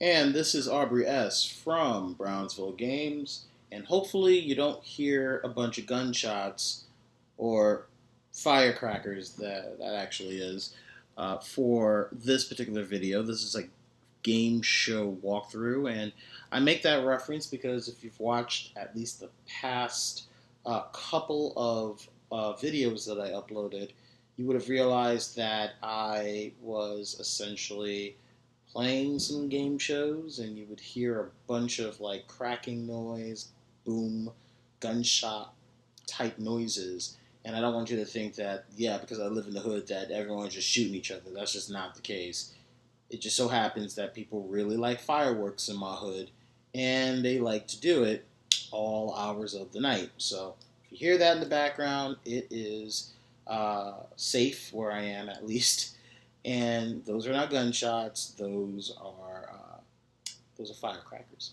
And this is AubreyS from Brownsville Games. And hopefully, you don't hear a bunch of gunshots or firecrackers, that actually is, for this particular video. This is a game show walkthrough. And I make that reference because if you've watched at least the past couple of videos that I uploaded, you would have realized that I was essentially playing some game shows, and you would hear a bunch of like cracking noise, boom, gunshot type noises. And I don't want you to think that, yeah, because I live in the hood, that everyone's just shooting each other. That's just not the case. It just so happens that people really like fireworks in my hood, and they like to do it all hours of the night. So if you hear that in the background, it is safe where I am, at least. And those are not gunshots; those are firecrackers.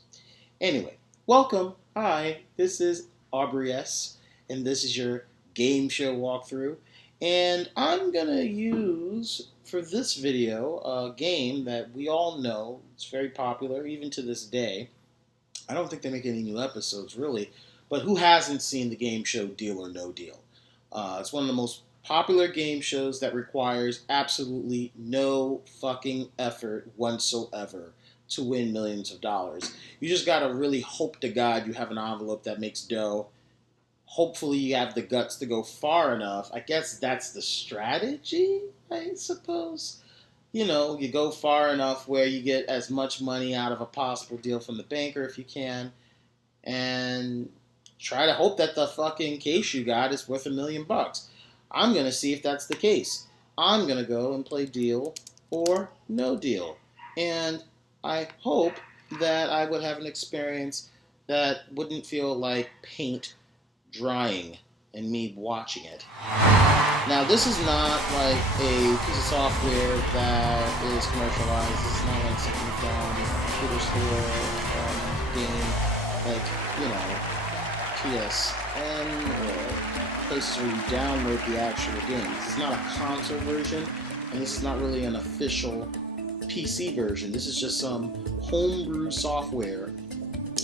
Anyway, welcome. Hi, this is AubreyS, and this is your game show walkthrough. And I'm gonna use for this video a game that we all know. It's very popular, even to this day. I don't think they make any new episodes, really. But who hasn't seen the game show Deal or No Deal? It's one of the most popular game shows that requires absolutely no fucking effort whatsoever to win millions of dollars. You just gotta really hope to God you have an envelope that makes dough. Hopefully you have the guts to go far enough. I guess that's the strategy, I suppose. You know, you go far enough where you get as much money out of a possible deal from the banker if you can, and try to hope that the fucking case you got is worth $1,000,000. I'm going to see if that's the case. I'm going to go and play Deal or No Deal. And I hope that I would have an experience that wouldn't feel like paint drying and me watching it. Now, this is not like a piece of software that is commercialized. It's not like something from a computer store game like, PSN or places where you download the actual game. This is not a console version, and this is not really an official PC version. This is just some homebrew software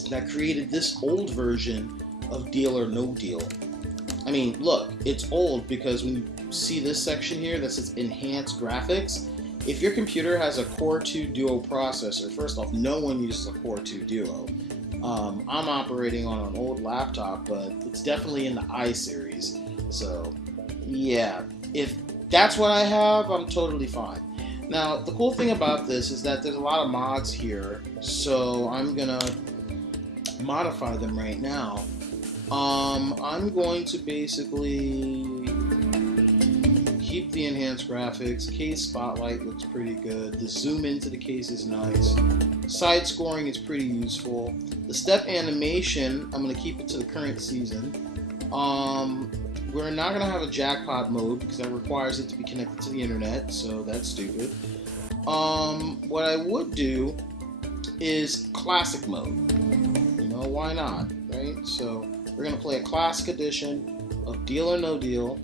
that created this old version of Deal or No Deal. I mean, look, it's old because when you see this section here that says Enhanced Graphics, if your computer has a Core 2 Duo processor, first off, no one uses a Core 2 Duo. I'm operating on an old laptop, but it's definitely in the I series. So, yeah, if that's what I have, I'm totally fine. Now, the cool thing about this is that there's a lot of mods here, so I'm gonna modify them right now. I'm going to basically keep the enhanced graphics. Case spotlight looks pretty good. The zoom into the case is nice. Side scoring is pretty useful. The step animation, I'm going to keep it to the current season. We're not going to have a jackpot mode because that requires it to be connected to the internet, so that's stupid. What I would do is classic mode. You know, why not, right? So we're going to play a classic edition of Deal or No Deal,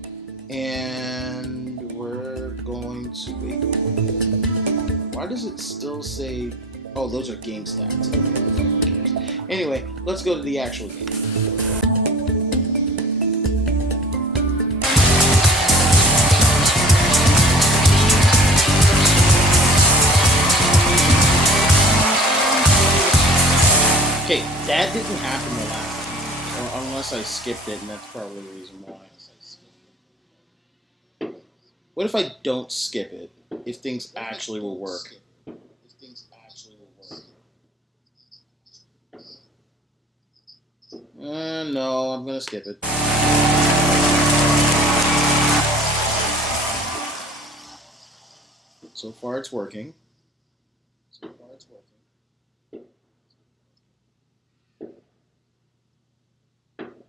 and we're going to wait. Why does it still say, oh, those are game stats. Okay. Anyway, let's go to the actual game. Okay, that didn't happen the last time, or unless I skipped it, and that's probably the reason why. What if I don't skip it, if things actually will work? No, I'm going to skip it. So far it's working.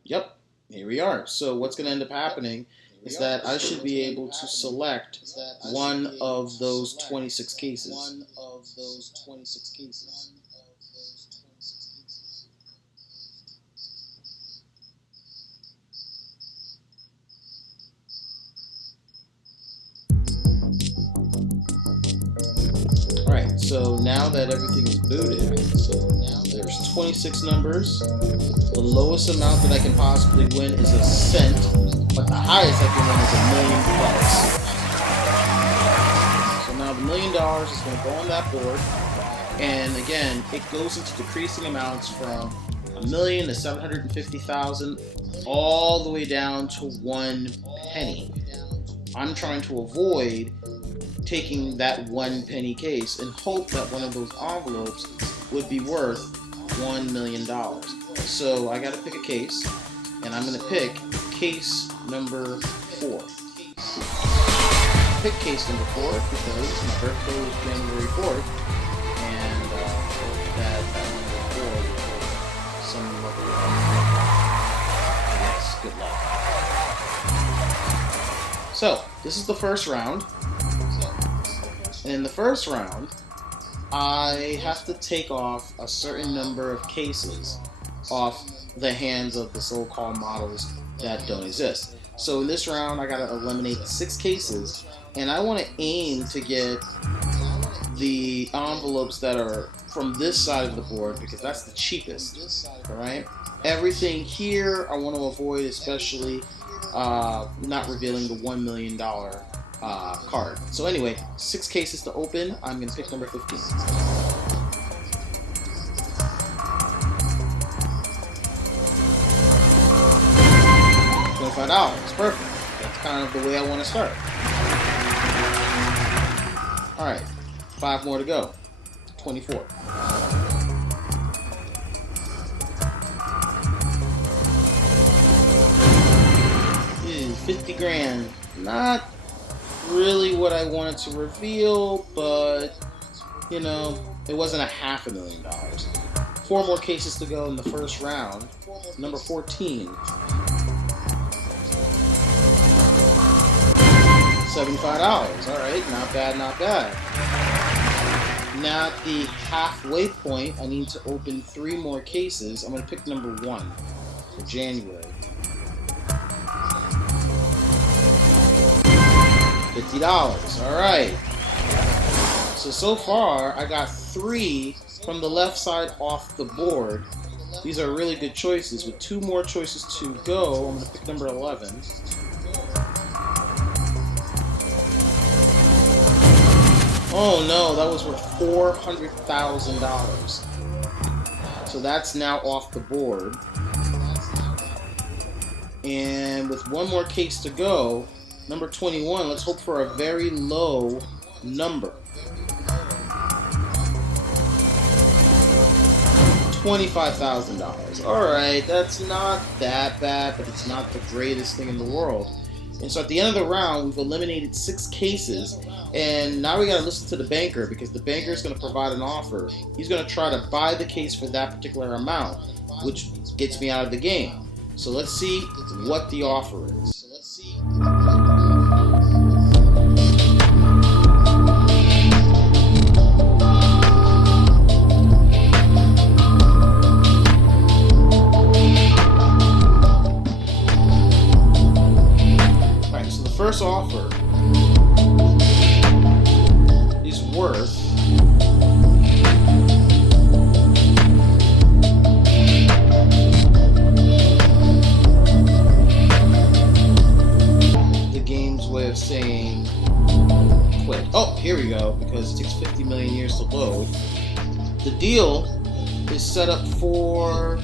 Yep, here we are. So what's going to end up happening is that I should be able to select one of those 26 cases. Alright, so So now that everything is booted, there's 26 numbers. The lowest amount that I can possibly win is a cent, but the highest I can win is $1 million. So now the $1 million is going to go on that board. And again, it goes into decreasing amounts from $1 million to 750,000, all the way down to 1 penny. I'm trying to avoid taking that 1 penny case and hope that one of those envelopes would be worth $1 million. So I got to pick a case, and I'm going to pick case number 4. Pick case number 4 because my birthday is January 4th, and that number 4 will some other, I guess, good luck. So this is the first round. In the first round, I have to take off a certain number of cases off the hands of the so-called models that don't exist. So in this round, I gotta eliminate 6 cases, and I want to aim to get the envelopes that are from this side of the board because that's the cheapest. All right. Everything here I want to avoid, especially not revealing the $1 million card. So anyway, 6 cases to open. I'm going to pick number 15. $25. Perfect. That's kind of the way I want to start. Alright, 5 more to go. 24. 50 grand. Not really what I wanted to reveal, but you know, it wasn't a $500,000. 4 more cases to go in the first round. Number 14. $75. Alright, not bad, not bad. Now at the halfway point, I need to open 3 more cases. I'm going to pick number 1 for January. $50. Alright. So far, I got 3 from the left side off the board. These are really good choices. With 2 more choices to go, I'm going to pick number 11. Oh no, that was worth $400,000. So that's now off the board. And with 1 more case to go, number 21, let's hope for a very low number. $25,000. Alright, that's not that bad, but it's not the greatest thing in the world. And so at the end of the round, we've eliminated 6 cases, and now we gotta listen to the banker because the banker is gonna provide an offer. He's gonna try to buy the case for that particular amount, which gets me out of the game. So let's see what the offer is. First offer is worth the game's way of saying quit. Oh, here we go, because it takes 50 million years to load. The deal is set up for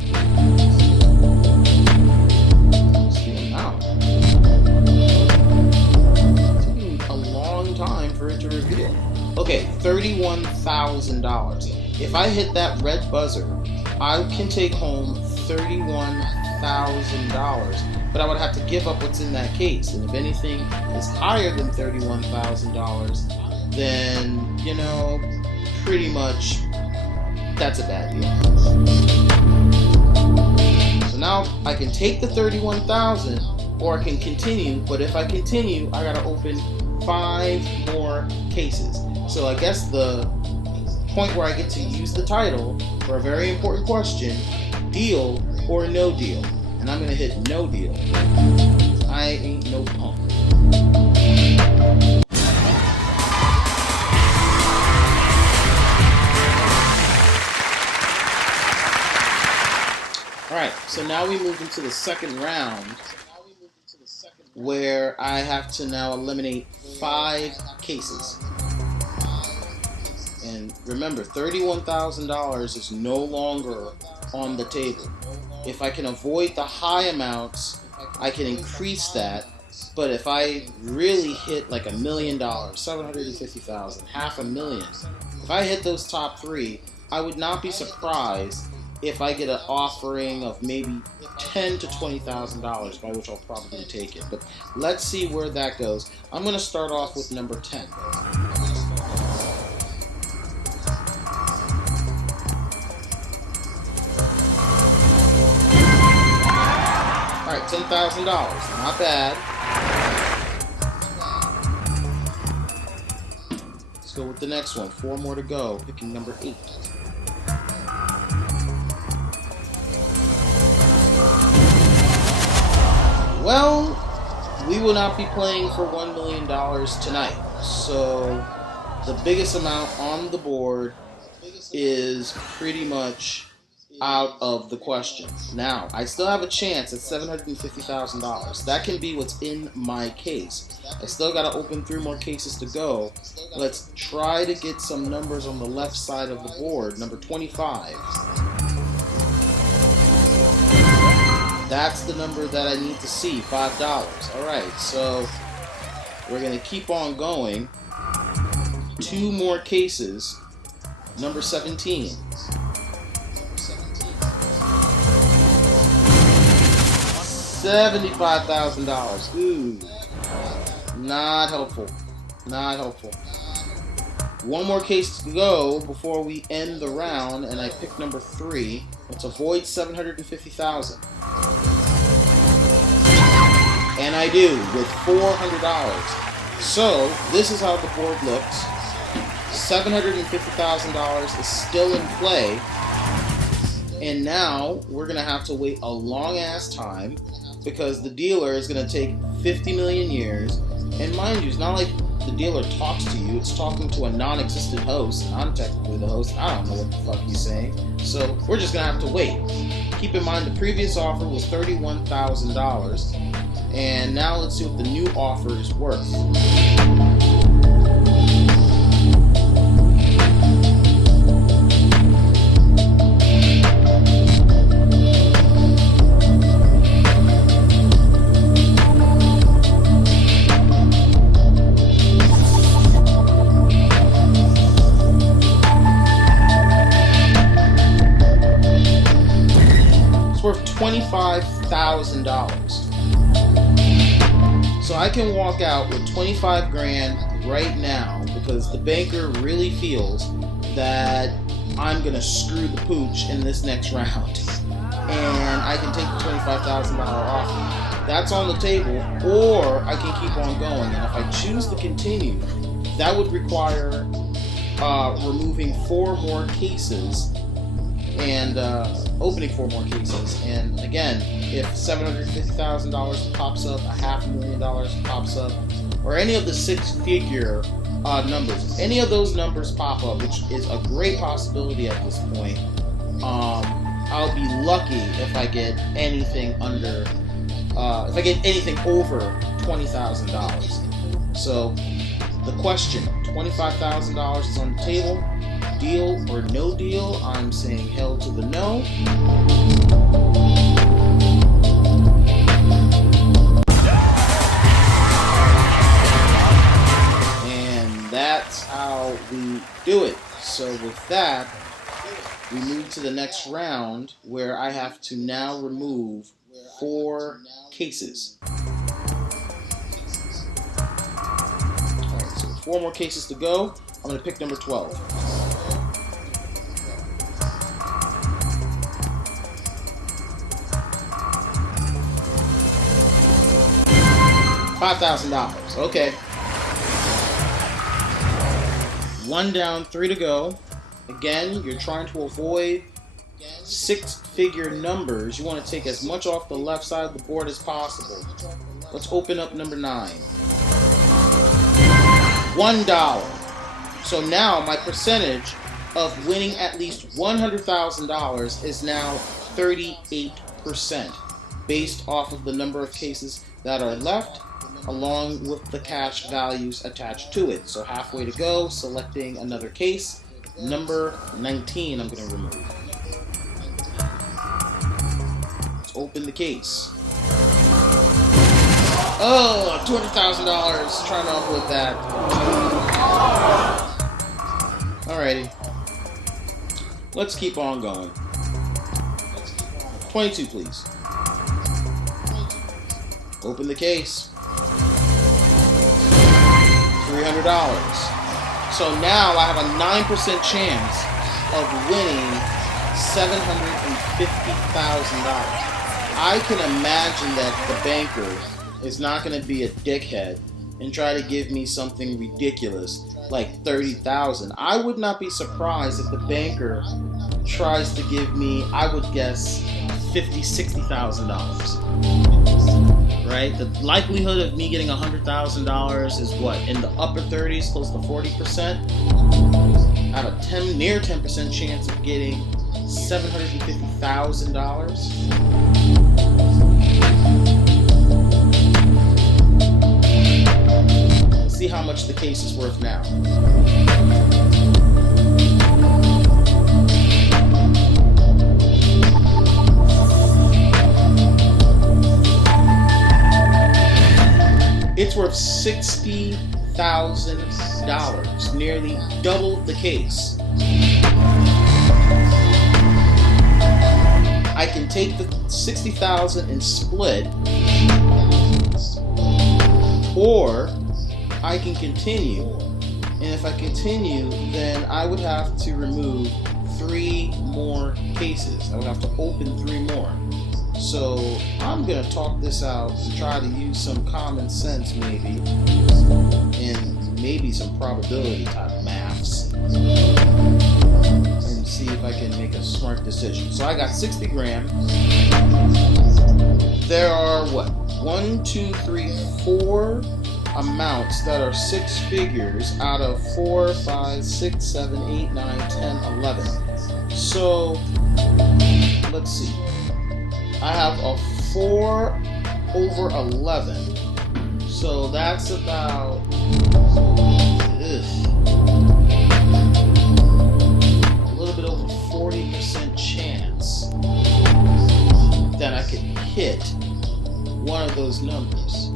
time for it to reveal. Okay, $31,000. If I hit that red buzzer, I can take home $31,000, but I would have to give up what's in that case. And if anything is higher than $31,000, then, you know, pretty much that's a bad deal. So now I can take the $31,000 or I can continue, but if I continue, I gotta open 5 more cases. So I guess the point where I get to use the title for a very important question, deal or no deal. And I'm going to hit no deal. I ain't no punk. Alright, so now we move into the second round where I have to now eliminate 5 cases. And remember, $31,000 is no longer on the table. If I can avoid the high amounts, I can increase that. But if I really hit like $1 million, $750,000, $500,000, if I hit those top 3, I would not be surprised if I get an offering of maybe $10,000 to $20,000, by which I'll probably take it. But let's see where that goes. I'm going to start off with number 10. Alright, $10,000. Not bad. Let's go with the next one. 4 more to go. Picking number 8. Well, we will not be playing for $1 million tonight. So the biggest amount on the board is pretty much out of the question. Now, I still have a chance at $750,000. That can be what's in my case. I still got to open 3 more cases to go. Let's try to get some numbers on the left side of the board. Number 25. That's the number that I need to see, $5. Alright, so we're going to keep on going. 2 more cases. Number 17. $75,000. Ooh. Not helpful. Not helpful. 1 more case to go before we end the round, and I pick number 3. Let's avoid $750,000. And I do, with $400. So, this is how the board looks. $750,000 is still in play. And now, we're going to have to wait a long-ass time, because the dealer is going to take 50 million years. And mind you, it's not like the dealer talks to you, it's talking to a non-existent host. I'm technically the host. I don't know what the fuck he's saying. So we're just going to have to wait. Keep in mind the previous offer was $31,000. And now let's see what the new offer is worth. Worth $25,000. So I can walk out with 25 grand right now because the banker really feels that I'm gonna screw the pooch in this next round, and I can take the $25,000 offer. That's on the table, or I can keep on going. And if I choose to continue, that would require removing 4 more cases and opening 4 more cases. And again, if $750,000 pops up, $500,000 pops up, or any of the 6-figure numbers, if any of those numbers pop up, which is a great possibility at this point, I'll be lucky if I get anything under, if I get anything over $20,000. So the question, $25,000 is on the table. Deal or no deal? I'm saying hell to the no. And that's how we do it. So with that, we move to the next round where I have to now remove 4 cases. Alright, so 4 more cases to go. I'm going to pick number 12. $5,000. Okay. 1 down, 3 to go. Again, you're trying to avoid 6-figure numbers. You want to take as much off the left side of the board as possible. Let's open up number 9. $1. So now my percentage of winning at least $100,000 is now 38%. 50% based off of the number of cases that are left, along with the cash values attached to it. So halfway to go, selecting another case. Number 19 I'm going to remove. Let's open the case. Oh, $200,000. Trying to avoid that. Alrighty. Let's keep on going. 22, please. Open the case. $300. So now I have a 9% chance of winning $750,000. I can imagine that the banker is not going to be a dickhead and try to give me something ridiculous like $30,000. I would not be surprised if the banker tries to give me, I would guess, $50,000, $60,000. Right? The likelihood of me getting $100,000 is what? In the upper 30s, close to 40%. I have a near 10% chance of getting $750,000. Let's see how much the case is worth now. It's worth $60,000, nearly double the case. I can take the $60,000 and split, or I can continue. And if I continue, then I would have to remove 3 more cases. I would have to open 3 more. So I'm going to talk this out and try to use some common sense maybe, and maybe some probability type maths, and see if I can make a smart decision. So I got 60 grand. There are what? 1, 2, 3, 4 amounts that are 6 figures out of 4, 5, 6, 7, 8, 9, 10, 11. So let's see. I have a 4 over 11. So that's about a little bit over 40% chance that I could hit one of those numbers.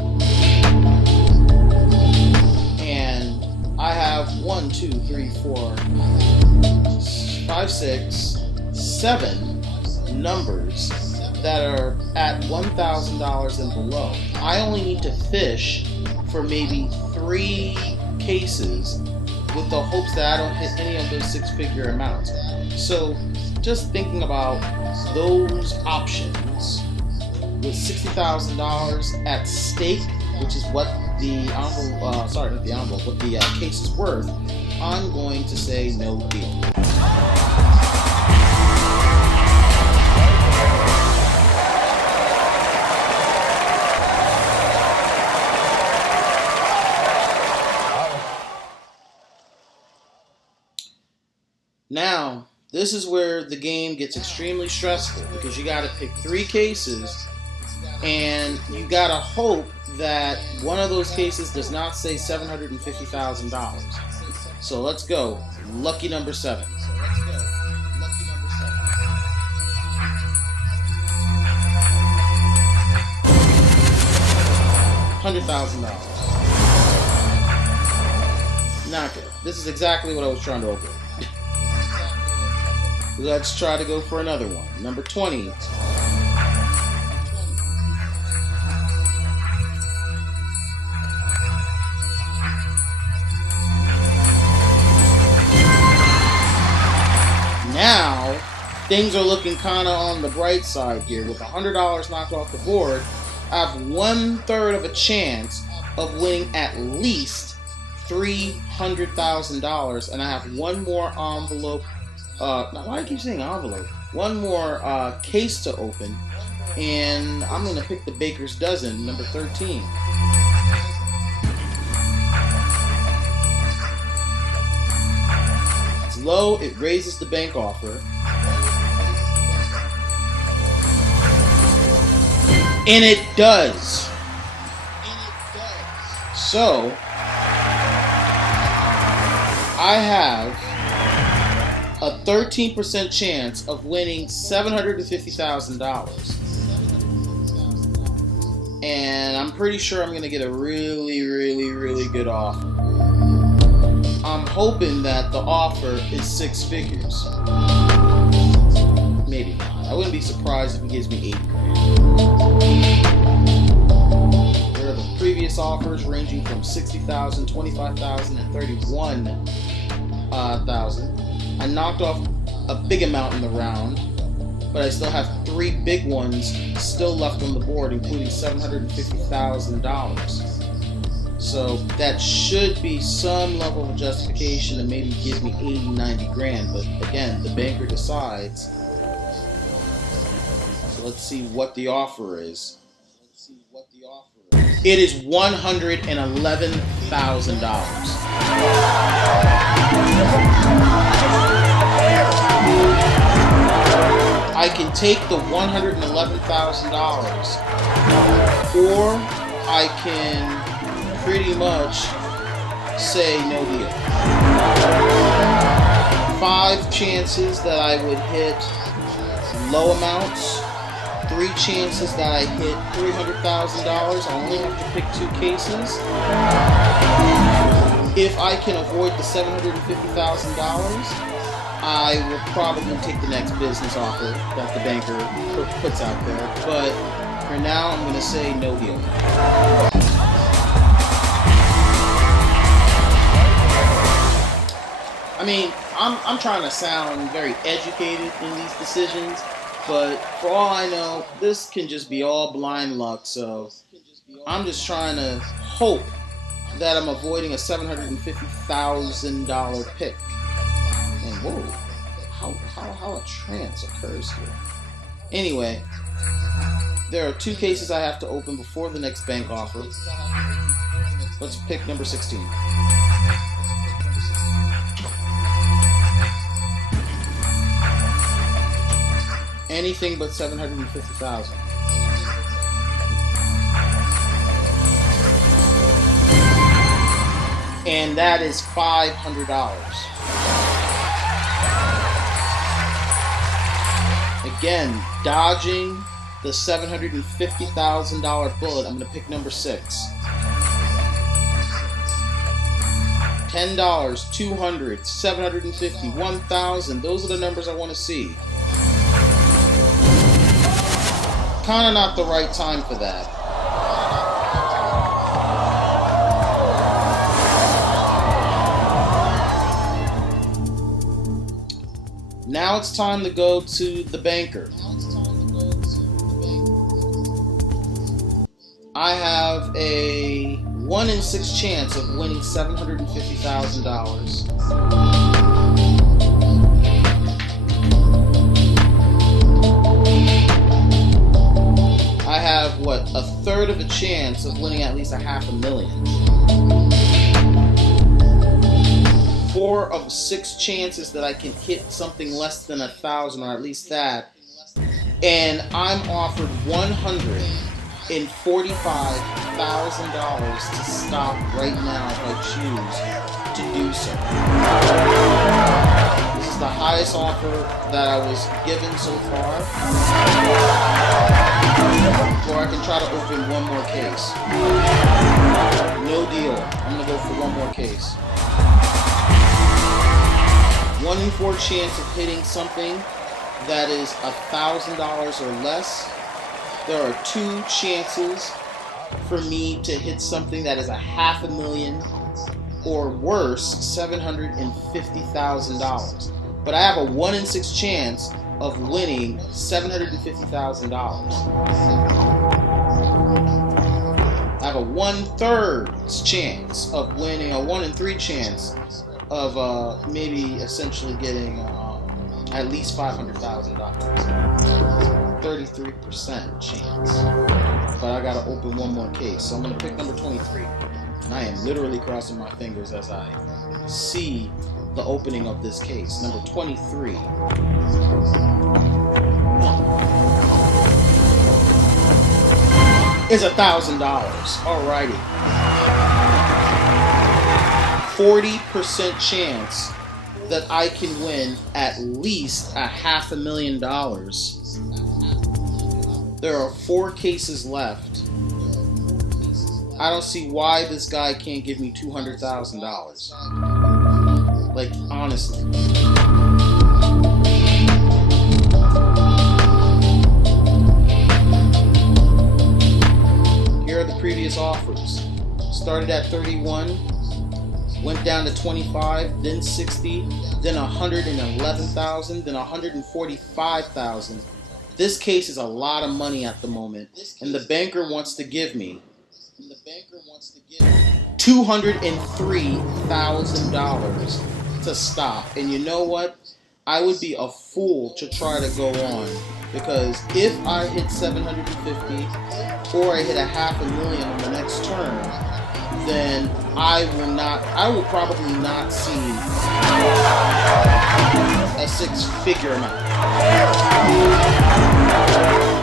And I have 1, 2, 3, 4, 5, 6, 7 numbers that are at $1,000 and below. I only need to fish for maybe 3 cases with the hopes that I don't hit any of those 6-figure amounts. So just thinking about those options with $60,000 at stake, which is what the what the case is worth, I'm going to say no deal. Now, this is where the game gets extremely stressful, because you got to pick 3 cases, and you got to hope that one of those cases does not say $750,000. So let's go. Lucky number 7. $100,000. Not good. This is exactly what I was trying to avoid. Let's try to go for another one. Number 20. Now, things are looking kind of on the bright side here. With $100 knocked off the board, I have 1/3 of a chance of winning at least $300,000, and I have one more envelope. Now, why do I keep saying envelope? One more case to open, and I'm going to pick the baker's dozen, number 13. It's low, it raises the bank offer. And it does. So, I have a 13% chance of winning $750,000. And I'm pretty sure I'm going to get a really, really, really good offer. I'm hoping that the offer is 6 figures. Maybe not. I wouldn't be surprised if it gives me 8 grand. There are the previous offers ranging from $60,000, $25,000, and $31,000. I knocked off a big amount in the round, but I still have 3 big ones still left on the board, including $750,000. So that should be some level of justification to maybe give me 80, 90 grand. But again, the banker decides. So let's see what the offer is. It is $111,000. I can take the $111,000, or I can pretty much say no deal. 5 chances that I would hit low amounts, 3 chances that I hit $300,000. I only have to pick 2 cases. If I can avoid the $750,000, I will probably take the next business offer that the banker puts out there. But for now, I'm going to say no deal. I mean, I'm trying to sound very educated in these decisions, but for all I know, this can just be all blind luck. So I'm just trying to hope that I'm avoiding a $750,000 pick. And whoa, how a trance occurs here. Anyway, there are 2 cases I have to open before the next bank offer. Let's pick number 16. Anything but $750,000. And that is $500. Again, dodging the $750,000 bullet. I'm going to pick number 6. $10, $200, $750, $1,000. Those are the numbers I want to see. Kind of not the right time for that. Now it's time to go to the banker. I have a 1 in 6 chance of winning $750,000. I have, what, a third of a chance of winning at least $500,000. 4 of 6 chances that I can hit something less than $1,000, or at least that. And I'm offered $145,000 to stop right now if I choose to do so. This is the highest offer that I was given so far. Or I can try to open one more case. No deal. I'm going to go for one more case. 1 in 4 chance of hitting something that is $1,000 or less. There are 2 chances for me to hit something that is $500,000 or worse, $750,000. But I have a 1 in 6 chance of winning $750,000. I have a 1/3 chance of winning, a 1 in 3 chance of maybe essentially getting at least $500,000. 33% chance. But I gotta open one more case. So I'm gonna pick number 23. And I am literally crossing my fingers as I see the opening of this case. Number 23. is $1,000. Alrighty. 40% chance that I can win at least $500,000. There are 4 cases left. I don't see why this guy can't give me $200,000. Like, honestly. Here are the previous offers. Started at 31, went down to 25, then 60, then 111,000, then 145,000. This case is a lot of money at the moment, and the banker wants to give me $203,000 to stop. And you know what? I would be a fool to try to go on, because if I hit 750 or I hit $500,000 on the next turn, then I will probably not see a 6-figure amount.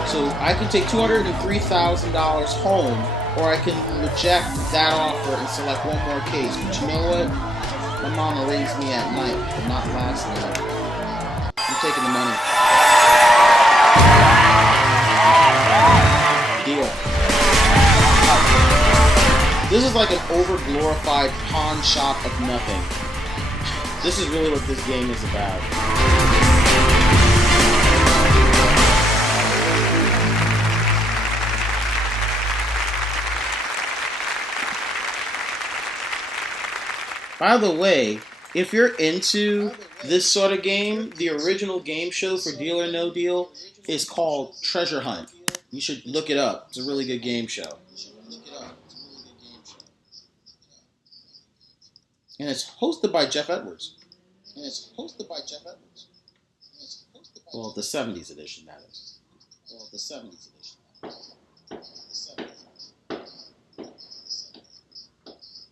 So I can take $203,000 home, or I can reject that offer and select one more case. But you know what? My mama raised me at night, but not last night. I'm taking the money. Deal. This is like an over-glorified pawn shop of nothing. This is really what this game is about. By the way, if you're into this sort of game, the original game show for Deal or No Deal is called Treasure Hunt. You should look it up. It's a really good game show. And it's hosted by Jeff Edwards. Well, the 70s edition, that is.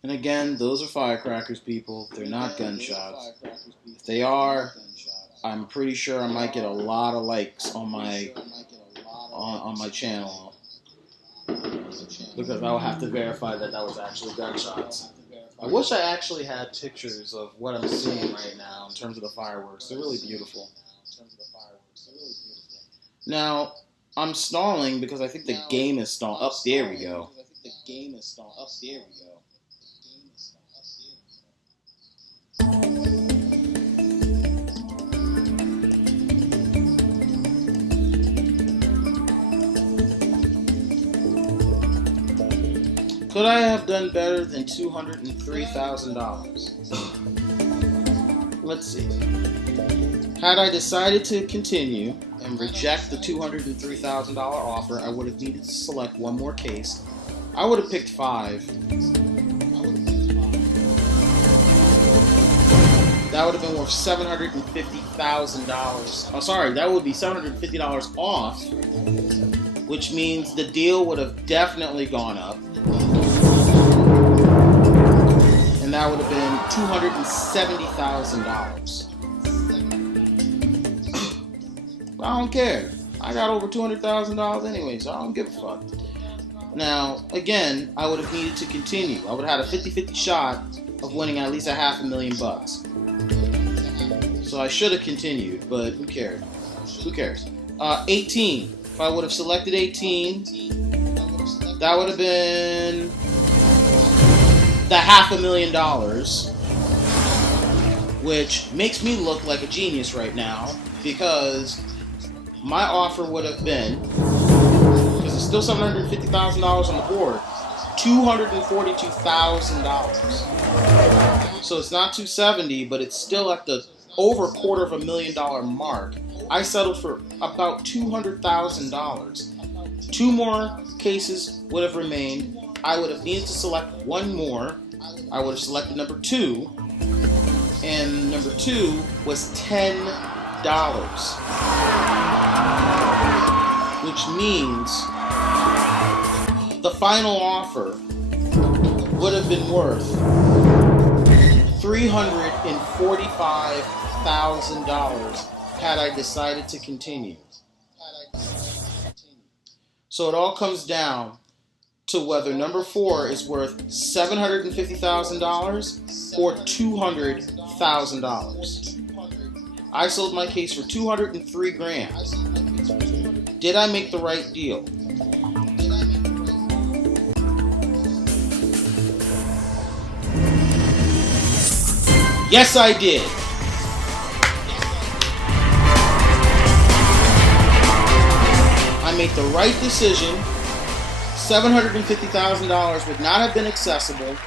And again, those are firecrackers, people. They're not gunshots. If they are, I'm pretty sure I might get a lot of likes on my channel, because I will have to verify that was actually gunshots. I wish I actually had pictures of what I'm seeing right now in terms of the fireworks. They're really beautiful. Now, I'm stalling because I think the game is stalling. Up there we go. Could I have done better than $203,000? Let's see. Had I decided to continue and reject the $203,000 offer, I would have needed to select one more case. I would have picked 5. That would have been worth $750,000. Oh, sorry, that would be $750 off, which means the deal would have definitely gone up. And that would have been $270,000. I don't care. I got over $200,000 anyway, so I don't give a fuck. Now, again, I would have needed to continue. I would have had a 50-50 shot of winning at least $500,000. So I should have continued, but who cared? Who cares? 18. If I would have selected 18, that would have been the $500,000, which makes me look like a genius right now, because my offer would have been, because it's still $750,000 on the board, $242,000. So it's not $270,000, but it's still at the over $250,000 mark. I settled for about $200,000. 2 more cases would have remained. I would have needed to select one more. I would have selected number 2, and number 2 was $10, which means the final offer would have been worth $345,000 had I decided to continue. So it all comes down to whether number 4 is worth $750,000 or $200,000. I sold my case for $203,000. Did I make the right deal? Yes, I did. I made the right decision. $750,000 would not have been accessible.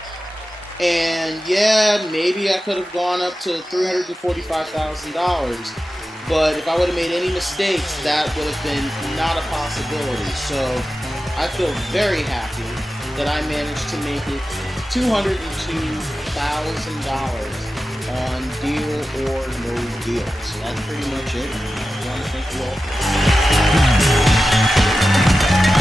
And yeah, maybe I could have gone up to $345,000. But if I would have made any mistakes, that would have been not a possibility. So I feel very happy that I managed to make it $202,000 on Deal or No Deal. So that's pretty much it. I want to thank you all.